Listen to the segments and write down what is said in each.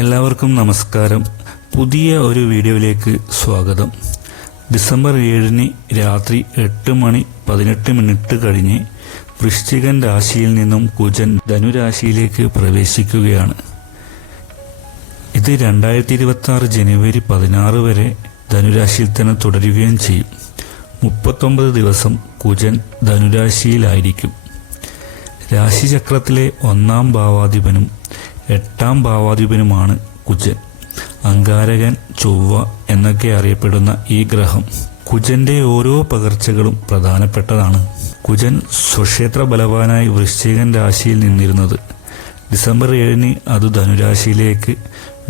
എല്ലാവർക്കും നമസ്കാരം. പുതിയ ഒരു വീഡിയോയിലേക്ക് സ്വാഗതം. ഡിസംബർ 7 രാത്രി 8:18 കഴിഞ്ഞ് വൃശ്ചികൻ രാശിയിൽ നിന്നും കുജൻ ധനുരാശിയിലേക്ക് പ്രവേശിക്കുകയാണ്. ഇത് 2026 ജനുവരി 16 വരെ ധനുരാശിയിൽ തന്നെ തുടരുകയും ചെയ്യും. 39 ദിവസം കുജൻ ധനുരാശിയിലായിരിക്കും. രാശിചക്രത്തിലെ 1-ാം ഭാവാധിപനും 8-ാം ഭാവാധിപനുമാണ് കുജൻ. അങ്കാരകൻ, ചൊവ്വ എന്നൊക്കെ അറിയപ്പെടുന്ന ഈ ഗ്രഹം. കുജന്റെ ഓരോ പകർച്ചകളും പ്രധാനപ്പെട്ടതാണ്. കുജൻ സ്വക്ഷേത്ര ബലവാനായി വൃശ്ചികൻ രാശിയിൽ നിന്നിരുന്നത് ഡിസംബർ 7 അത് ധനുരാശിയിലേക്ക്,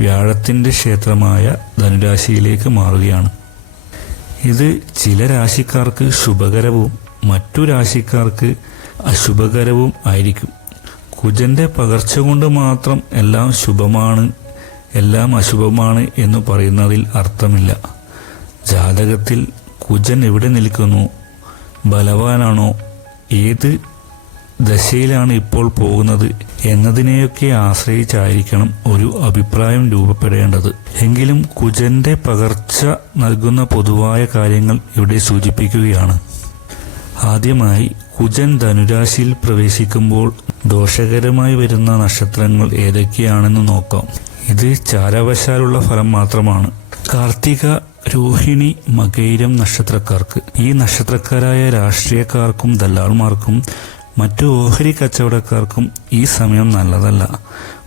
വ്യാഴത്തിന്റെ ക്ഷേത്രമായ ധനുരാശിയിലേക്ക് മാറുകയാണ്. ഇത് ചില രാശിക്കാർക്ക് ശുഭകരവും മറ്റു രാശിക്കാർക്ക് അശുഭകരവും ആയിരിക്കും. കുജന്റെ പകർച്ച കൊണ്ട് മാത്രം എല്ലാം ശുഭമാണ്, എല്ലാം അശുഭമാണ് എന്ന് പറയുന്നതിൽ അർത്ഥമില്ല. ജാതകത്തിൽ കുജൻ എവിടെ നിൽക്കുന്നു, ബലവാനാണോ, ഏത് ദശയിലാണ് ഇപ്പോൾ പോകുന്നത് എന്നതിനെയൊക്കെ ആശ്രയിച്ചായിരിക്കണം ഒരു അഭിപ്രായം രൂപപ്പെടേണ്ടത്. എങ്കിലും കുജന്റെ പകർച്ച നൽകുന്ന പൊതുവായ കാര്യങ്ങൾ ഇവിടെ സൂചിപ്പിക്കുകയാണ്. ആദ്യമായി കുജൻ ധനുരാശിയിൽ പ്രവേശിക്കുമ്പോൾ ദോഷകരമായി വരുന്ന നക്ഷത്രങ്ങൾ ഏതൊക്കെയാണെന്ന് നോക്കാം. ഇത് ചാരവശാലുള്ള ഫലം മാത്രമാണ്. കാർത്തിക, രോഹിണി, മകയിരം നക്ഷത്രക്കാർക്ക്, ഈ നക്ഷത്രക്കാരായ രാഷ്ട്രീയക്കാർക്കും ദല്ലാൾമാർക്കും മറ്റു ഓഹരി കച്ചവടക്കാർക്കും ഈ സമയം നല്ലതല്ല.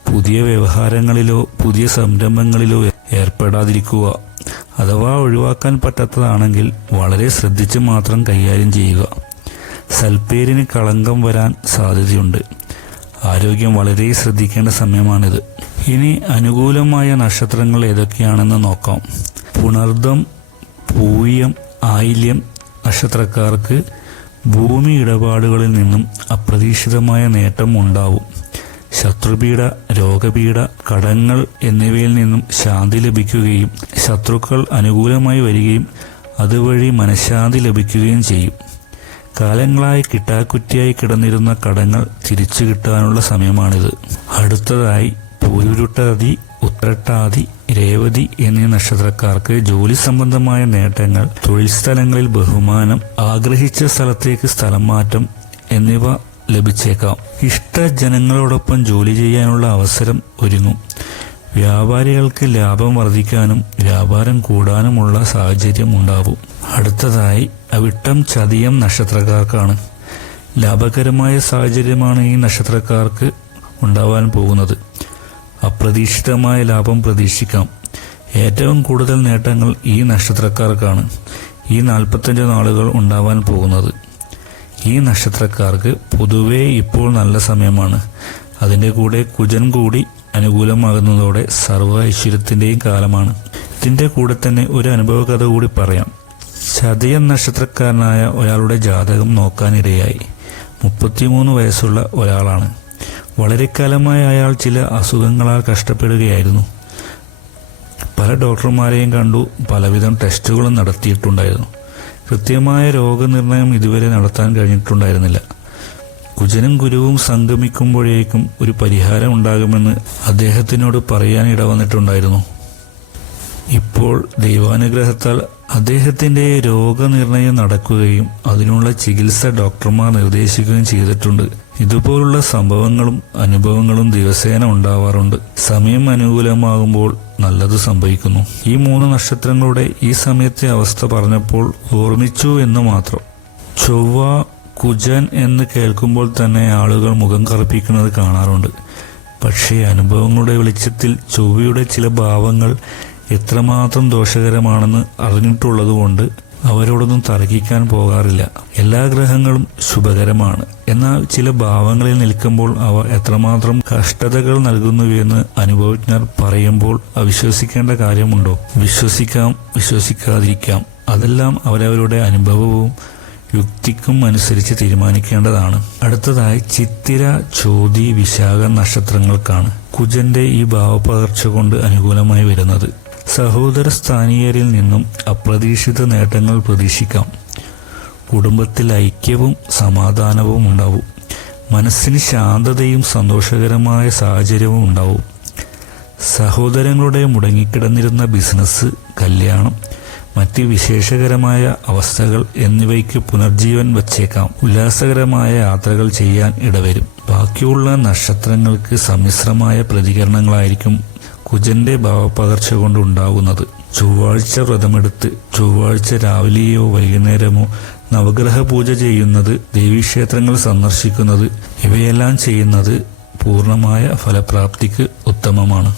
പുതിയ വ്യവഹാരങ്ങളിലോ പുതിയ സംരംഭങ്ങളിലോ ഏർപ്പെടാതിരിക്കുക. അഥവാ ഒഴിവാക്കാൻ പറ്റാത്തതാണെങ്കിൽ വളരെ ശ്രദ്ധിച്ച് മാത്രം കൈകാര്യം ചെയ്യുക. സൽപ്പേരിന് കളങ്കം വരാൻ സാധ്യതയുണ്ട്. ആരോഗ്യം വളരെ ശ്രദ്ധിക്കേണ്ട സമയമാണിത്. ഇനി അനുകൂലമായ നക്ഷത്രങ്ങൾ ഏതൊക്കെയാണെന്ന് നോക്കാം. പുണർദം, പൂയം, ആയില്യം നക്ഷത്രക്കാർക്ക് ഭൂമി ഇടപാടുകളിൽ നിന്നും അപ്രതീക്ഷിതമായ നേട്ടം ഉണ്ടാവും. ശത്രുപീഡ, രോഗപീഡ, കടങ്ങൾ എന്നിവയിൽ നിന്നും ശാന്തി ലഭിക്കുകയും ശത്രുക്കൾ അനുകൂലമായി വരികയും അതുവഴി മനഃശാന്തി ലഭിക്കുകയും ചെയ്യും. കാലങ്ങളായി കിട്ടാക്കുറ്റിയായി കിടന്നിരുന്ന കടങ്ങൾ തിരിച്ചു കിട്ടാനുള്ള സമയമാണിത്. അടുത്തതായി പൂരുരുട്ടാതി, ഉത്രട്ടാതി, രേവതി എന്നീ നക്ഷത്രക്കാർക്ക് ജോലി സംബന്ധമായ നേട്ടങ്ങൾ, തൊഴിൽ സ്ഥലങ്ങളിൽ ബഹുമാനം, ആഗ്രഹിച്ച സ്ഥലത്തേക്ക് സ്ഥലം മാറ്റം എന്നിവ ലഭിച്ചേക്കാം. ഇഷ്ടജനങ്ങളോടൊപ്പം ജോലി ചെയ്യാനുള്ള അവസരം ഒരുങ്ങും. വ്യാപാരികൾക്ക് ലാഭം വർദ്ധിക്കാനും വ്യാപാരം കൂടാനുമുള്ള സാഹചര്യം ഉണ്ടാവും. അടുത്തതായി അവിട്ടം, ചതയം നക്ഷത്രക്കാർക്കാണ്. ലാഭകരമായ സാഹചര്യമാണ് ഈ നക്ഷത്രക്കാർക്ക് ഉണ്ടാവാൻ പോകുന്നത്. അപ്രതീക്ഷിതമായ ലാഭം പ്രതീക്ഷിക്കാം. ഏറ്റവും കൂടുതൽ നേട്ടങ്ങൾ ഈ നക്ഷത്രക്കാർക്കാണ് ഈ 45 നാളുകൾ ഉണ്ടാവാൻ പോകുന്നത്. ഈ നക്ഷത്രക്കാർക്ക് പൊതുവേ ഇപ്പോൾ നല്ല സമയമാണ്. അതിൻ്റെ കൂടെ കുജൻ കൂടി അനുകൂലമാകുന്നതോടെ സർവ്വ ഐശ്വര്യത്തിൻ്റെയും കാലമാണ്. ഇതിൻ്റെ കൂടെ തന്നെ ഒരു അനുഭവ കഥ കൂടി പറയാം. ചതയം നക്ഷത്രക്കാരനായ ഒരാളുടെ ജാതകം നോക്കാനിടയായി. 33 വയസ്സുള്ള ഒരാളാണ്. വളരെ കാലമായി അയാൾ ചില അസുഖങ്ങളാൽ കഷ്ടപ്പെടുകയായിരുന്നു. പല ഡോക്ടർമാരെയും കണ്ടു, പലവിധം ടെസ്റ്റുകളും നടത്തിയിട്ടുണ്ടായിരുന്നു. കൃത്യമായ രോഗനിർണയം ഇതുവരെ നടത്താൻ കഴിഞ്ഞിട്ടുണ്ടായിരുന്നില്ല. കുജനും ഗുരുവും സംഗമിക്കുമ്പോഴേക്കും ഒരു പരിഹാരം ഉണ്ടാകുമെന്ന് അദ്ദേഹത്തിനോട് പറയാൻ ഇടവന്നിട്ടുണ്ടായിരുന്നു. ഇപ്പോൾ ദൈവാനുഗ്രഹത്താൽ അദ്ദേഹത്തിന്റെ രോഗനിർണയം നടക്കുകയും അതിനുള്ള ചികിത്സ ഡോക്ടർമാർ നിർദ്ദേശിക്കുകയും ചെയ്തിട്ടുണ്ട്. ഇതുപോലുള്ള സംഭവങ്ങളും അനുഭവങ്ങളും ദിവസേന ഉണ്ടാവാറുണ്ട്. സമയം അനുകൂലമാകുമ്പോൾ നല്ലത് സംഭവിക്കുന്നു. ഈ 3 നക്ഷത്രങ്ങളുടെ ഈ സമയത്തെ അവസ്ഥ പറഞ്ഞപ്പോൾ ഓർമ്മിച്ചു എന്ന് മാത്രം. ചൊവ്വ, കുജൻ എന്ന് കേൾക്കുമ്പോൾ തന്നെ ആളുകൾ മുഖം കറുപ്പിക്കുന്നത് കാണാറുണ്ട്. പക്ഷേ അനുഭവങ്ങളുടെ വെളിച്ചത്തിൽ ചൊവ്വയുടെ ചില ഭാവങ്ങൾ എത്രമാത്രം ദോഷകരമാണെന്ന് അറിഞ്ഞിട്ടുള്ളതുകൊണ്ട് അവരോടൊന്നും തർക്കിക്കാൻ പോകാറില്ല. എല്ലാ ഗ്രഹങ്ങളും ശുഭകരമാണ്. എന്നാൽ ചില ഭാവങ്ങളിൽ നിൽക്കുമ്പോൾ അവ എത്രമാത്രം കഷ്ടതകൾ നൽകുന്നുവെന്ന് അനുഭവജ്ഞർ പറയുമ്പോൾ അവിശ്വസിക്കേണ്ട കാര്യമുണ്ടോ? വിശ്വസിക്കാം, വിശ്വസിക്കാതിരിക്കാം. അതെല്ലാം അവരവരുടെ അനുഭവവും യുക്തിക്കും അനുസരിച്ച് തീരുമാനിക്കേണ്ടതാണ്. അടുത്തതായി ചിത്തിര, ചോതി, വിശാഖ നക്ഷത്രങ്ങൾക്കാണ് കുജന്റെ ഈ ഭാവപകർച്ച കൊണ്ട് അനുകൂലമായി വരുന്നത്. സഹോദര സ്ഥാനീയരിൽ നിന്നും അപ്രതീക്ഷിത നേട്ടങ്ങൾ പ്രതീക്ഷിക്കാം. കുടുംബത്തിൽ ഐക്യവും സമാധാനവും ഉണ്ടാവും. മനസ്സിന് ശാന്തതയും സന്തോഷകരമായ സാഹചര്യവും ഉണ്ടാവും. സഹോദരങ്ങളുടെ മുടങ്ങിക്കിടന്നിരുന്ന ബിസിനസ്, കല്യാണം, മറ്റ് വിശേഷകരമായ അവസ്ഥകൾ എന്നിവയ്ക്ക് പുനർജീവൻ വച്ചേക്കാം. ഉല്ലാസകരമായ യാത്രകൾ ചെയ്യാൻ ഇടവരും. ബാക്കിയുള്ള നക്ഷത്രങ്ങൾക്ക് സമ്മിശ്രമായ പ്രതികരണങ്ങളായിരിക്കും കുജന്റെ ഭാവപകർച്ച കൊണ്ടുണ്ടാകുന്നത്. ചൊവ്വാഴ്ച വ്രതമെടുത്ത് ചൊവ്വാഴ്ച രാവിലെയോ വൈകുന്നേരമോ നവഗ്രഹ പൂജ ചെയ്യുന്നത്, ദേവീക്ഷേത്രങ്ങൾ സന്ദർശിക്കുന്നത്, ഇവയെല്ലാം ചെയ്യുന്നത് പൂർണ്ണമായ ഫലപ്രാപ്തിക്ക് ഉത്തമമാണ്.